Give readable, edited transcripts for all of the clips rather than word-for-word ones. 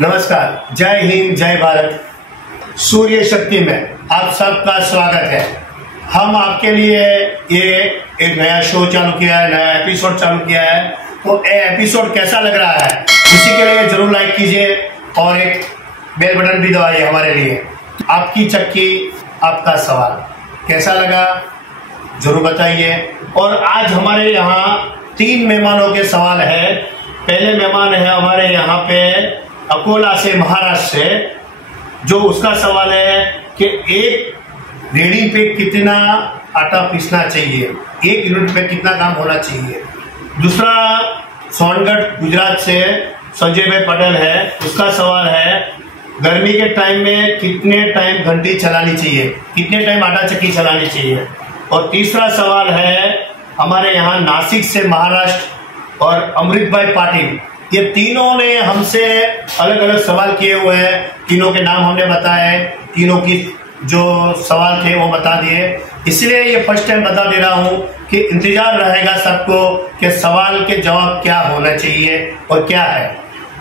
नमस्कार, जय हिंद, जय भारत। सूर्य शक्ति में आप सबका स्वागत है। हम आपके लिए ये एक नया शो चालू किया है, नया एपिसोड चालू किया है। तो ये एपिसोड कैसा लग रहा है उसी के लिए जरूर लाइक कीजिए और एक बेल बटन भी दबाइए हमारे लिए। आपकी चक्की, आपका सवाल कैसा लगा जरूर बताइए। और आज हमारे यहाँ 3 मेहमानों के सवाल है। पहले मेहमान है हमारे यहाँ पे अकोला से, महाराष्ट्र से, जो उसका सवाल है कि एक रेडी पे कितना आटा पीसना चाहिए, 1 यूनिट पे कितना काम होना चाहिए। दूसरा सोनगढ़ गुजरात से संजय भाई पटेल है, उसका सवाल है गर्मी के टाइम में कितने टाइम घंटी चलानी चाहिए, कितने टाइम आटा चक्की चलानी चाहिए। और तीसरा सवाल है हमारे यहाँ नासिक से महाराष्ट्र और अमृत भाई पाटिल, ये तीनों ने हमसे अलग अलग सवाल किए हुए हैं। तीनों के नाम हमने बताए, तीनों की जो सवाल थे वो बता दिए। इसलिए ये फर्स्ट टाइम बता दे रहा हूँ कि इंतजार रहेगा सबको कि सवाल के जवाब क्या होना चाहिए और क्या है।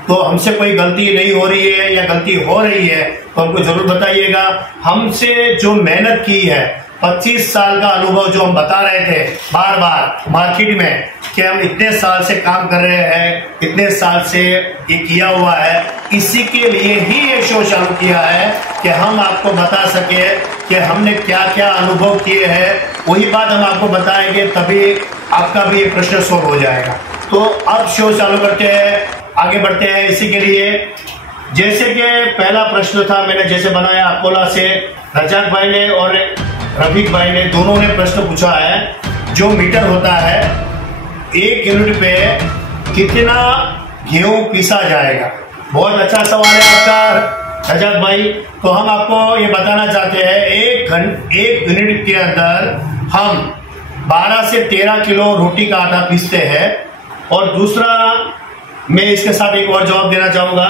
तो हमसे कोई गलती नहीं हो रही है या गलती हो रही है तो हमको जरूर बताइएगा। हमसे जो मेहनत की है, 25 साल का अनुभव जो हम बता रहे थे बार बार मार्केट में कि हम इतने साल से काम कर रहे हैं, इतने साल से ये किया हुआ है, इसी के लिए ही ये शो चालू किया है कि हम आपको बता सके कि हमने क्या क्या अनुभव किए हैं। वही बात हम आपको बताएंगे, तभी आपका भी ये प्रश्न सॉल्व हो जाएगा। तो अब शो चालू करते हैं, आगे बढ़ते हैं। इसी के लिए जैसे कि पहला प्रश्न था, मैंने जैसे बनाया अकोला से रजाक भाई ने और रफीक भाई ने, दोनों ने प्रश्न पूछा है जो मीटर होता है 1 यूनिट पे कितना गेहूं पीसा जाएगा। बहुत अच्छा सवाल है आपका रजाक भाई। तो हम आपको ये बताना चाहते हैं 1 यूनिट के अंदर हम 12 से 13 किलो रोटी का आटा पीसते हैं। और दूसरा मैं इसके साथ एक और जवाब देना चाहूंगा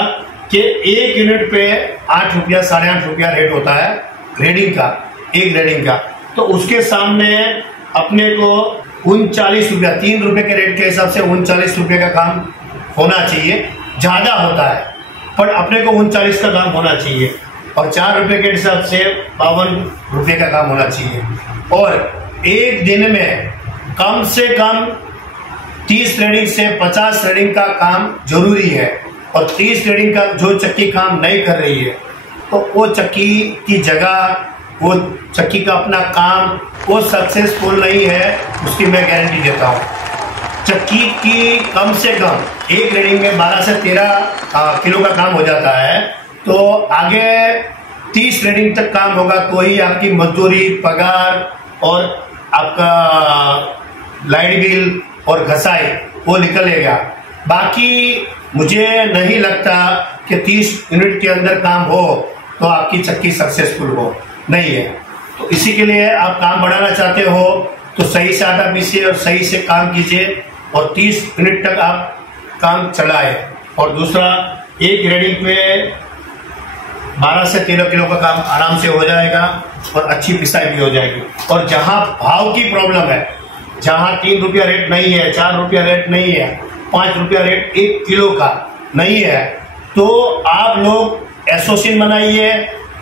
कि 1 यूनिट पे 8 रुपया, 8.5 रुपया रेट होता है रेडिंग का, एक रेडिंग का। तो उसके सामने अपने को 39 रुपया, 3 रुपए के रेट के हिसाब से 39 रुपये का काम होना चाहिए। ज्यादा होता है पर अपने को 39 का काम होना चाहिए। और 4 रुपए के हिसाब से 52 रुपये का काम होना चाहिए। और एक दिन में कम से कम 30 रेडिंग से 50 रेडिंग का काम जरूरी है। और 30 रेडिंग का जो चक्की काम नहीं कर रही है तो वो चक्की की जगह, वो चक्की का अपना काम वो सक्सेसफुल नहीं है, उसकी मैं गारंटी देता हूँ। चक्की की कम से कम एक रेडिंग में 12 से 13 किलो का काम हो जाता है। तो आगे 30 रेडिंग तक काम होगा तो ही आपकी मजदूरी, पगार और आपका लाइट बिल और घसाई वो निकलेगा। बाकी मुझे नहीं लगता कि 30 यूनिट के अंदर काम हो तो आपकी चक्की सक्सेसफुल हो, नहीं है। तो इसी के लिए आप काम बढ़ाना चाहते हो तो सही से आटा पीसिए और सही से काम कीजिए और 30 यूनिट तक आप काम चलाए। और दूसरा, एक रेडिंग पे 12 से 13 किलो का काम आराम से हो जाएगा और अच्छी पिसाई भी हो जाएगी। और जहां भाव की प्रॉब्लम है, जहां 3 रुपया रेट नहीं है, 4 रुपया रेट नहीं है, 5 रुपया रेट 1 किलो का नहीं है, तो आप लोग एसोसिएशन बनाइए।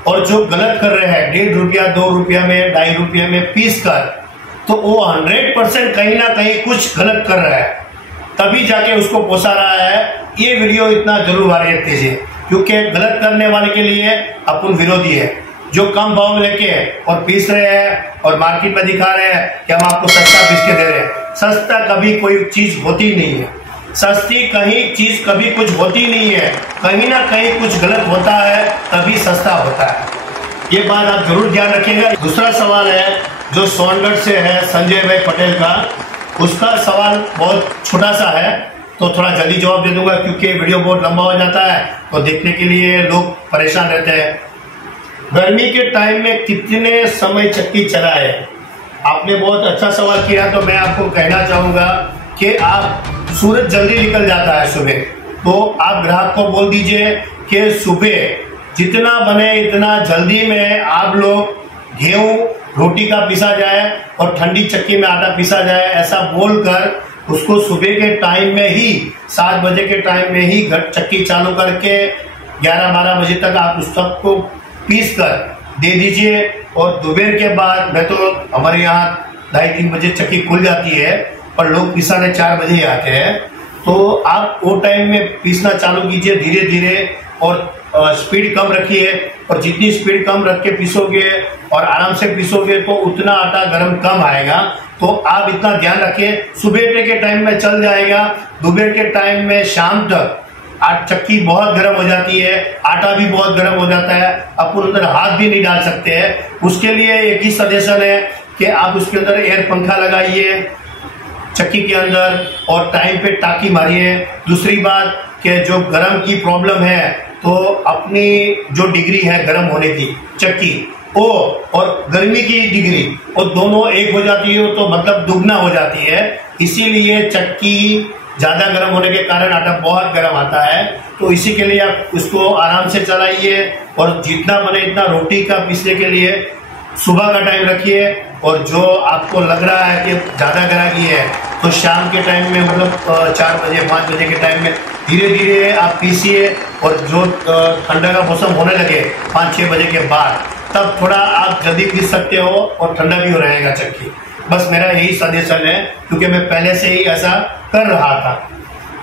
और जो गलत कर रहे हैं 1.5 रुपया, 2 रुपया में, 2.5 रुपया में पीस कर, तो वो 100% कहीं ना कहीं कुछ गलत कर रहा है, तभी जाके उसको पोसा रहा है। ये वीडियो इतना जरूर वायरल कीजिए क्योंकि गलत करने वाले के लिए अपन विरोधी है। जो कम भाव में लेके और पीस रहे हैं और मार्केट में दिखा रहे हैं कि हम आपको सस्ता पीस के दे रहे हैं। सस्ता कभी कोई चीज होती नहीं है, सस्ती कहीं चीज कभी कुछ होती नहीं है, कहीं ना कहीं कुछ गलत होता है तभी सस्ता होता है। ये बात आप जरूर ध्यान रखिएगा। दूसरा सवाल है जो सोनगढ़ से है संजय भाई पटेल का, उसका सवाल बहुत छोटा सा है तो थोड़ा जल्दी जवाब दे दूंगा क्योंकि वीडियो बहुत लंबा हो जाता है तो देखने के लिए लोग परेशान रहते हैं। गर्मी के टाइम में कितने समय चक्की चलाए? आपने बहुत अच्छा सवाल किया। तो मैं आपको कहना चाहूंगा कि आप सूरज जल्दी निकल जाता है सुबह, तो आप ग्राहक को बोल दीजिए कि सुबह जितना बने इतना जल्दी में आप लोग गेहूं रोटी का पीसा जाए और ठंडी चक्की में आटा पीसा जाए, ऐसा बोलकर उसको सुबह के टाइम में ही 7 बजे के टाइम में ही चक्की चालू करके 11-12 बजे तक आप उस सबको पीस कर दे दीजिए। और दोपहर के बाद मैं तो हमारे यहाँ 2:30-3 बजे चक्की खुल जाती है, पर लोग पिसाने 4 बजे ही आते हैं। तो आप वो टाइम में पीसना चालू कीजिए धीरे धीरे, और स्पीड कम रखिए। और जितनी स्पीड कम रख के पीसोगे और आराम से पीसोगे तो उतना आटा गरम कम आएगा। तो आप इतना ध्यान रखिए, सुबह के टाइम में चल जाएगा, दोपहर के टाइम में शाम तक आज चक्की बहुत गर्म हो जाती है, आटा भी बहुत गर्म हो जाता है, अपन अंदर हाथ भी नहीं डाल सकते हैं। उसके लिए एक ही सजेशन है कि आप उसके अंदर एयर पंखा लगाइए चक्की के अंदर और टाइम पे टाकी मारिए। दूसरी बात कि जो गर्म की प्रॉब्लम है तो अपनी जो डिग्री है गर्म होने की चक्की वो और गर्मी की डिग्री वो दोनों एक हो जाती है, तो मतलब दुगना हो जाती है। इसीलिए चक्की ज्यादा गर्म होने के कारण आटा बहुत गर्म आता है। तो इसी के लिए आप उसको आराम से चलाइए, और जितना बने इतना रोटी का पीसने के लिए सुबह का टाइम रखिए। और जो आपको लग रहा है कि ज्यादा ग्राहकी है तो शाम के टाइम में, मतलब 4 बजे 5 बजे के टाइम में धीरे धीरे आप पीसिए। और जो ठंडा का मौसम होने लगे 5-6 बजे के बाद, तब थोड़ा आप जल्दी पीस सकते हो और ठंडा भी हो रहेगा चक्की। बस मेरा यही सजेशन है, क्योंकि मैं पहले से ही ऐसा कर रहा था।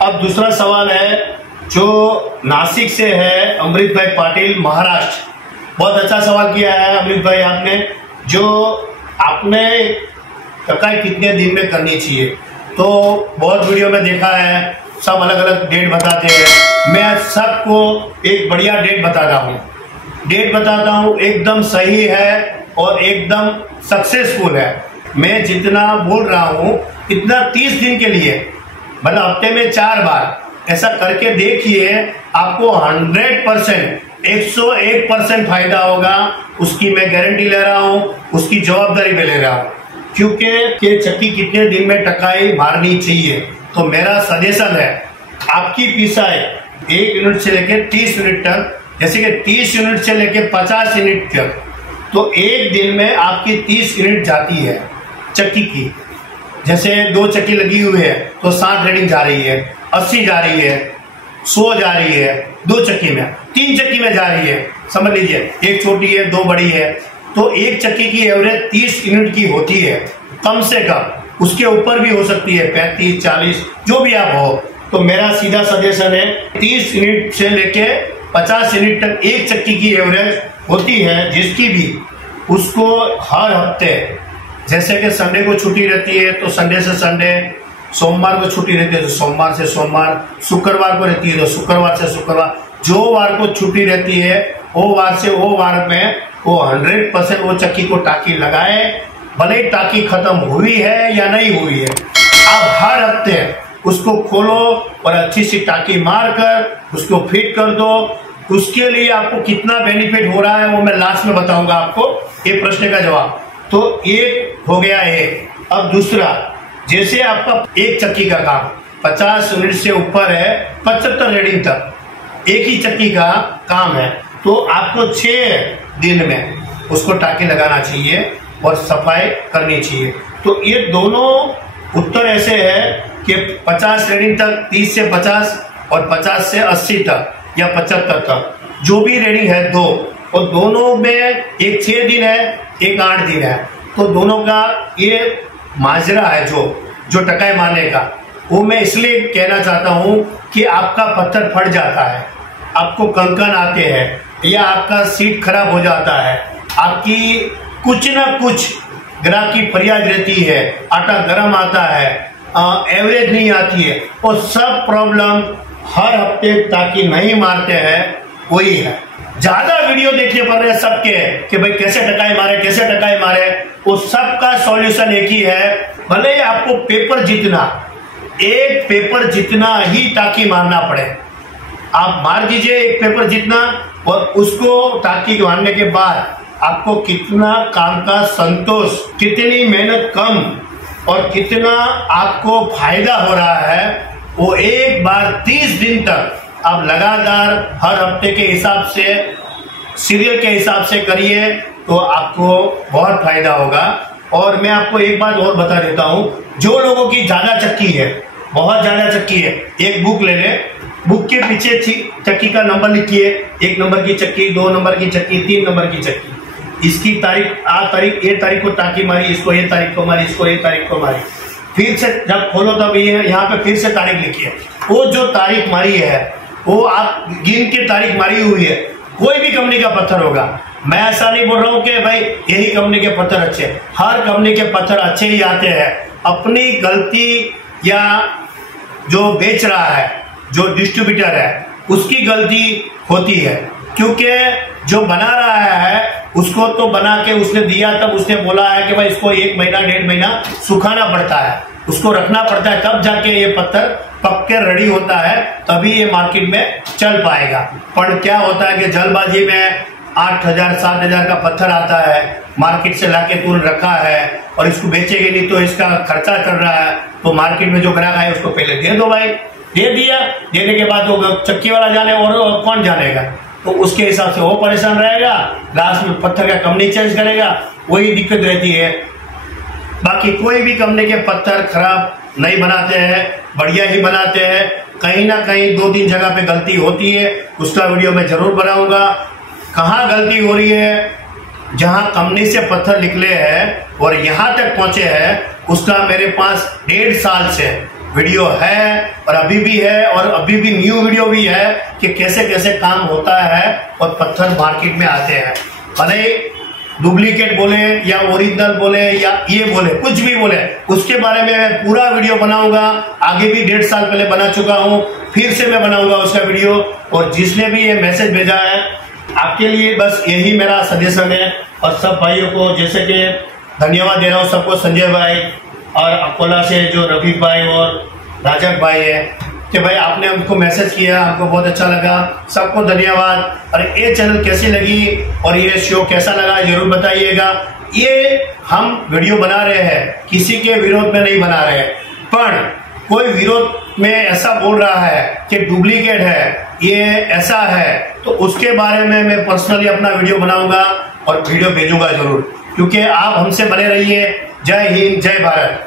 अब दूसरा सवाल है जो नासिक से है, अमृत भाई पाटिल, महाराष्ट्र। बहुत अच्छा सवाल किया है अमृत भाई आपने। जो आपने टकाई कितने दिन में करनी चाहिए, तो बहुत वीडियो में देखा है, सब अलग अलग डेट बताते हैं। मैं सबको एक बढ़िया डेट बताता हूँ, एकदम सही है और एकदम सक्सेसफुल है। मैं जितना बोल रहा हूँ इतना 30 दिन के लिए, मतलब हफ्ते में 4 बार ऐसा करके देखिए, आपको 100% 101% फायदा होगा। उसकी मैं गारंटी ले रहा हूँ, उसकी जवाबदारी भी ले रहा हूँ। क्योंकि चक्की कितने दिन में टकाई मारनी चाहिए, तो मेरा सजेशन है आपकी पिसाई 1 यूनिट से लेकर 30 यूनिट तक, जैसे कि 30 यूनिट से लेकर 50 यूनिट तक, तो एक दिन में आपकी 30 यूनिट जाती है चक्की की। जैसे 2 चक्की लगी हुई है तो 60 रीडिंग जा रही है, 80 जा रही है, 100 जा रही है 2 चक्की में, 3 चक्की में जा रही है, समझ लीजिए, एक छोटी है 2 बड़ी है। तो एक चक्की की एवरेज 30 यूनिट की होती है कम से कम, उसके ऊपर भी हो सकती है 35, 40, जो भी आप हो। तो मेरा सीधा सजेशन है 30 यूनिट से लेके 50 यूनिट तक एक चक्की की एवरेज होती है, जिसकी भी उसको हर हफ्ते, जैसे कि संडे को छुट्टी रहती है तो संडे से संडे, सोमवार को छुट्टी रहती है तो सोमवार से सोमवार, शुक्रवार को रहती है तो शुक्रवार से शुक्रवार, जो वार को छुट्टी रहती है वो वार से वो वार में वो 100% वो चक्की को टाकी लगाए। भले ही टाकी खत्म हुई है या नहीं हुई है, आप हर हफ्ते उसको खोलो और अच्छी सी टाकी मारकर उसको फिट कर दो। उसके लिए आपको कितना बेनिफिट हो रहा है वो मैं लास्ट में बताऊंगा आपको, ये प्रश्न का जवाब। तो एक हो गया है। अब दूसरा, जैसे आपका एक चक्की का काम 50 यूनिट से ऊपर है, 75 रीडिंग तक एक ही चक्की का काम है, तो आपको 6 दिन में उसको टाकी लगाना चाहिए और सफाई करनी चाहिए। तो ये दोनों उत्तर ऐसे है कि 50 रीडिंग तक 30 से 50 और 50 से 80 तक या 75 तक, जो भी रीडिंग है 2, और दोनों में एक 6 दिन है, एक 8 दिन है। तो दोनों का ये माजरा है जो टकाई मारने का, वो मैं इसलिए कहना चाहता हूं कि आपका पत्थर फट जाता है, आपको कंकन आते हैं, या आपका सीट खराब हो जाता है, आपकी कुछ ना कुछ ग्राहक की फरियाद रहती है, आटा गर्म आता है, एवरेज नहीं आती है, और सब प्रॉब्लम हर हफ्ते ताकि नहीं मारते हैं वही है। ज्यादा वीडियो देखने पड़ रहे हैं सबके कि भाई कैसे टकाई मारे, वो सबका सॉल्यूशन एक ही है। भले ही आपको एक पेपर जितना ही टाकी मारना पड़े, आप मार दीजिए एक पेपर जितना, और उसको टाकी मारने के बाद आपको कितना काम का संतोष, कितनी मेहनत कम और कितना आपको फायदा हो रहा है, वो एक बार 30 दिन तक आप लगातार हर हफ्ते के हिसाब से, सीरियल के हिसाब से करिए, तो आपको बहुत फायदा होगा। और मैं आपको एक बात और बता देता हूं, जो लोगों की ज्यादा चक्की है, बहुत ज्यादा चक्की है, एक बुक ले ले, बुक के पीछे चक्की का नंबर लिखिए, 1 नंबर की चक्की, 2 नंबर की चक्की, 3 नंबर की चक्की। इसकी तारीख ये तारीख को टाँकी मारी, इसको ये तारीख को मारी, इसको ये तारीख को मारी। फिर से जब खोलो तब ये यहाँ पे फिर से तारीख लिखिए। वो जो तारीख मारी है वो आप गिन के तारीख मारी हुई है। कोई भी कंपनी का पत्थर होगा, मैं ऐसा नहीं बोल रहा हूँ कि भाई यही कंपनी के पत्थर अच्छे, हर कंपनी के पत्थर अच्छे ही आते हैं। अपनी गलती या जो बेच रहा है, जो डिस्ट्रीब्यूटर है, उसकी गलती होती है, क्योंकि जो बना रहा है उसको तो बना के उसने दिया, तब उसने बोला है कि भाई इसको 1 महीना 1.5 महीना सुखाना पड़ता है, उसको रखना पड़ता है, तब जाके ये पत्थर पक के रेडी होता है, तभी ये मार्केट में चल पाएगा। पर क्या होता है कि जल्दबाजी में 8,000 7,000 का पत्थर आता है, मार्केट से लाके तुरंत रखा है और इसको बेचेंगे नहीं तो इसका खर्चा कर रहा है, तो मार्केट में जो ग्राहक है उसको पहले दे दो भाई। दे दिया, देने के बाद वो चक्की वाला जाने और कौन जानेगा, तो उसके हिसाब से वो परेशान रहेगा, लास्ट में पत्थर का कंपनी चेंज करेगा, वही दिक्कत रहती है। बाकी कोई भी कंपनी के पत्थर खराब नहीं बनाते हैं, बढ़िया ही बनाते हैं। कहीं ना कहीं 2-3 जगह पे गलती होती है, उसका वीडियो मैं जरूर बनाऊंगा। कहाँ गलती हो रही है, जहां कंपनी से पत्थर निकले हैं और यहां तक पहुंचे हैं, उसका मेरे पास 1.5 साल से वीडियो है और अभी भी है, और अभी भी न्यू वीडियो भी है कि कैसे कैसे काम होता है और पत्थर मार्केट में आते हैं। भले डुप्लीकेट बोले या ओरिजिनल बोले या ये बोले, कुछ भी बोले, उसके बारे में मैं पूरा वीडियो बनाऊंगा। आगे भी 1.5 साल पहले बना चुका हूं, फिर से मैं बनाऊंगा उसका वीडियो। और जिसने भी ये मैसेज भेजा है, आपके लिए बस यही मेरा सजेशन है। और सब भाइयों को जैसे कि धन्यवाद दे रहा हूँ सबको, संजय भाई और अकोला से जो रफीक भाई और राजक भाई है, कि भाई आपने हमको मैसेज किया, हमको बहुत अच्छा लगा, सबको धन्यवाद। और ये चैनल कैसी लगी और ये शो कैसा लगा जरूर बताइएगा। ये हम वीडियो बना रहे हैं, किसी के विरोध में नहीं बना रहे, पर कोई विरोध में ऐसा बोल रहा है कि डुप्लीकेट है, ये ऐसा है, तो उसके बारे में मैं पर्सनली अपना वीडियो बनाऊंगा और वीडियो भेजूंगा जरूर, क्योंकि आप हमसे बने रहिए। जय हिंद, जय भारत।